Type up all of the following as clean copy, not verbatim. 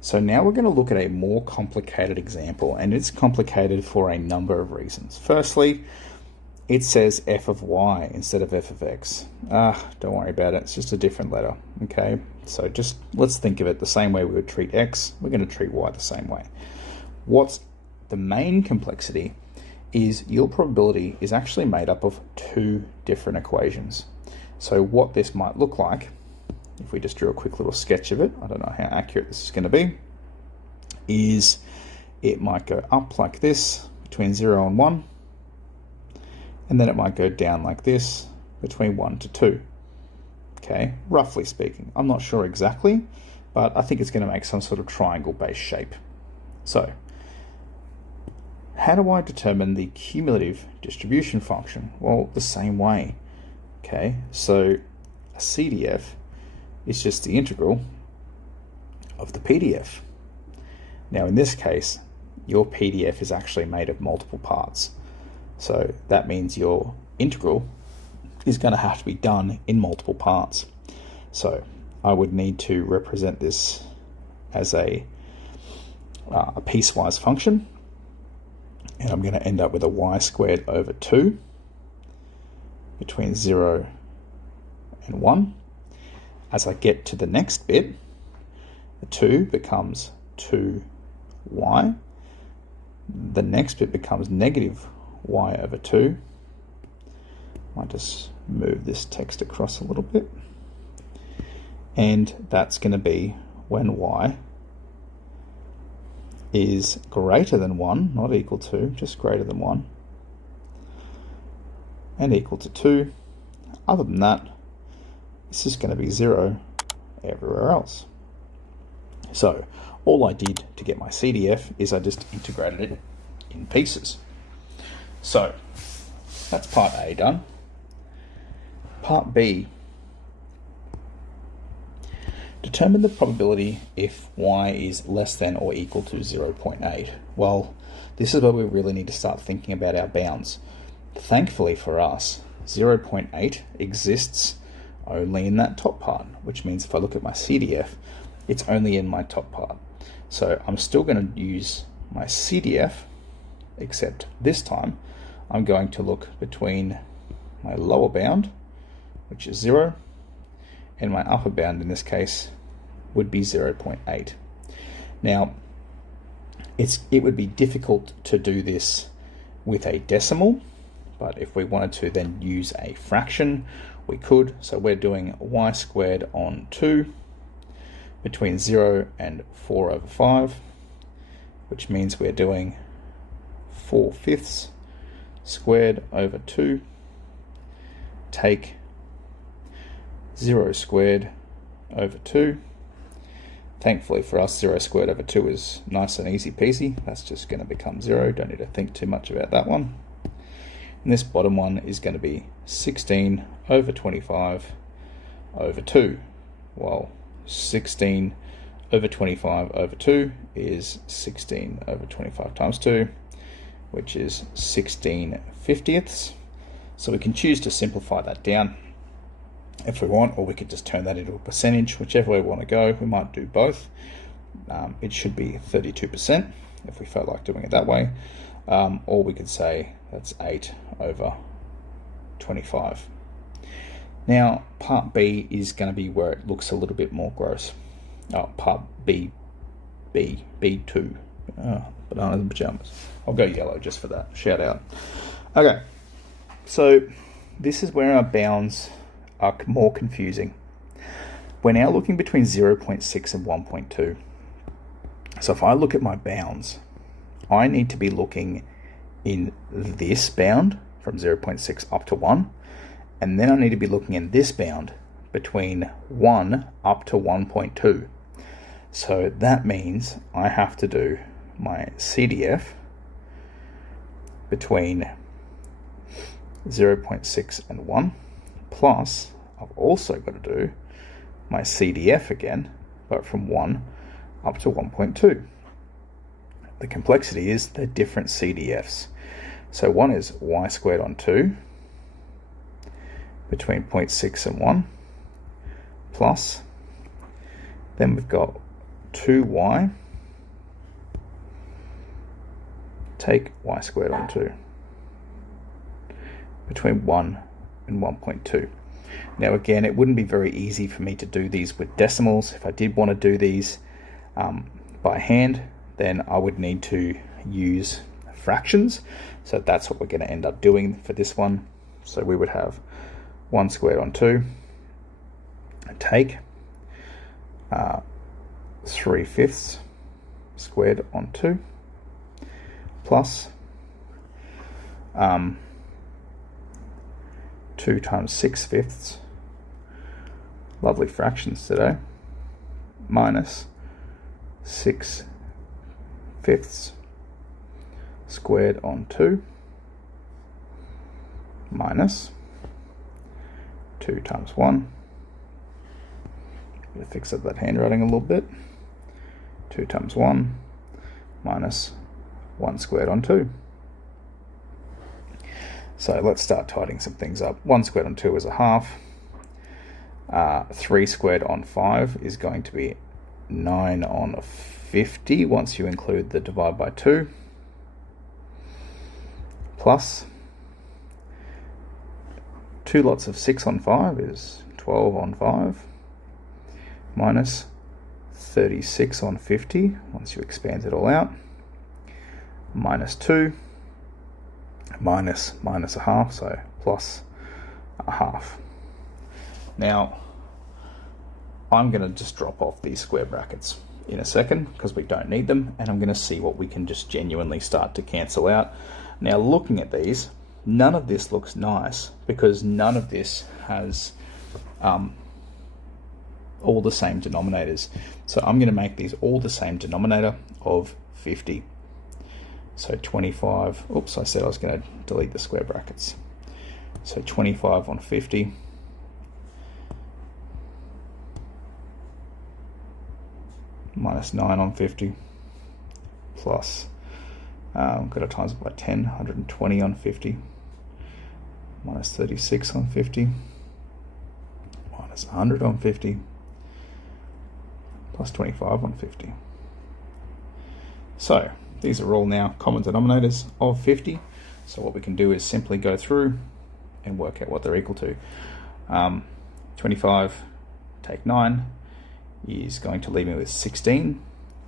So now we're going to look at a more complicated example, and it's complicated for a number of reasons. Firstly, it says f of y instead of f of x. Don't worry about it, it's just a different letter, okay? So just let's think of it the same way we would treat x, we're going to treat y the same way. What's the main complexity is your probability is actually made up of two different equations. So what this might look like, if we just drew a quick little sketch of it, I don't know how accurate this is going to be, is it might go up like this between 0 and 1, and then it might go down like this between 1 to 2. Okay, roughly speaking. I'm not sure exactly, but I think it's going to make some sort of triangle-based shape. So, how do I determine the cumulative distribution function? Well, the same way. Okay, so a CDF is just the integral of the PDF. Now in this case, your PDF is actually made of multiple parts. So that means your integral is going to have to be done in multiple parts. So I would need to represent this as a piecewise function, and I'm going to end up with a y squared over 2 between 0 and 1. As I get to the next bit, the 2 becomes 2y. The next bit becomes negative y over 2. I might just move this text across a little bit. And that's going to be when y is greater than 1, not equal to, just greater than 1, and equal to 2. Other than that, this is going to be 0 everywhere else. So all I did to get my CDF is I just integrated it in pieces. So that's part A done. Part B, determine the probability if y is less than or equal to 0.8. Well, this is where we really need to start thinking about our bounds. Thankfully for us, 0.8 exists only in that top part, which means if I look at my CDF, it's only in my top part. So I'm still going to use my CDF, except this time I'm going to look between my lower bound, which is 0, and my upper bound in this case would be 0.8. Now, it would be difficult to do this with a decimal, but if we wanted to then use a fraction, we could. So we're doing y squared on 2 between 0 and 4 over 5, which means we're doing 4/5 squared over 2, take 0 squared over 2. Thankfully for us, 0 squared over 2 is nice and easy peasy. That's just going to become 0. Don't need to think too much about that one. And this bottom one is going to be 16 over 25 over 2. Well, 16 over 25 over 2 is 16 over 25 times 2, which is 16/50. So we can choose to simplify that down if we want, or we could just turn that into a percentage, whichever way we want to go. We might do both. It should be 32% if we felt like doing it that way, or we could say that's 8 over 25. Now part B is going to be where it looks a little bit more gross. Part B2, bananas and pajamas. I'll go yellow just for that, shout out. Okay, so this is where our bounds are more confusing. We're now looking between 0.6 and 1.2. So if I look at my bounds, I need to be looking in this bound from 0.6 up to 1, and then I need to be looking in this bound between 1 up to 1.2. So that means I have to do my CDF between 0.6 and 1, plus I've also got to do my CDF again, but from 1 up to 1.2. The complexity is the different CDFs. So one is y squared on 2 between 0.6 and 1, plus then we've got 2y, take y squared on 2, between 1 and 1.2. Now again, it wouldn't be very easy for me to do these with decimals. If I did want to do these by hand, then I would need to use fractions. So that's what we're going to end up doing for this one. So we would have 1 squared on 2, take 3/5 squared on 2, plus 2 times 6/5, lovely fractions today, minus 6/5 squared on 2, minus 2 times 1, I'm going to fix up that handwriting a little bit, 2 times 1, minus 1 squared on 2. So let's start tidying some things up. 1 squared on 2 is a half. 3 squared on 5 is going to be 9 on 50 once you include the divide by 2. Plus 2 lots of 6 on 5 is 12 on 5. Minus 36 on 50 once you expand it all out. Minus 2. Minus a half, so plus a half. Now, I'm going to just drop off these square brackets in a second because we don't need them, and I'm going to see what we can just genuinely start to cancel out. Now, looking at these, none of this looks nice because none of this has all the same denominators. So I'm going to make these all the same denominator of 50. So 25, oops, I said I was going to delete the square brackets. So 25 on 50 minus 9 on 50 plus, got to times it by 10, 120 on 50 minus 36 on 50 minus 100 on 50 plus 25 on 50. So these are all now common denominators of 50. So what we can do is simply go through and work out what they're equal to. 25 take 9 is going to leave me with 16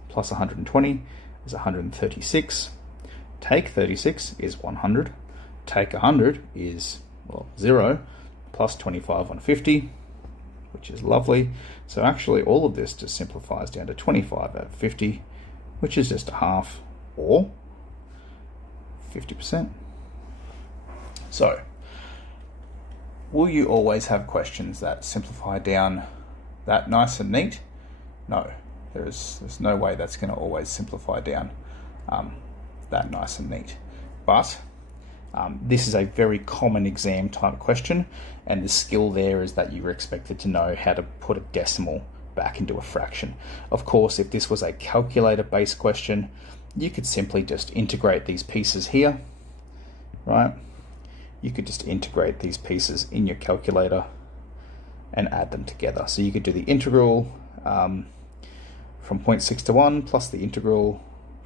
plus 120 is 136. Take 36 is 100. Take 100 is, well, 0 plus 25 on 50, which is lovely. So actually all of this just simplifies down to 25 out of 50, which is just a half, or 50%. So, will you always have questions that simplify down that nice and neat? No, there's no way that's going to always simplify down that nice and neat. But this is a very common exam type question, and the skill there is that you're expected to know how to put a decimal back into a fraction. Of course, if this was a calculator-based question, you could simply just integrate these pieces here, right? You could just integrate these pieces in your calculator and add them together. So you could do the integral from 0.6 to 1 plus the integral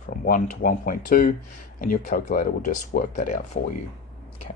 from 1 to 1.2, and your calculator will just work that out for you. Okay.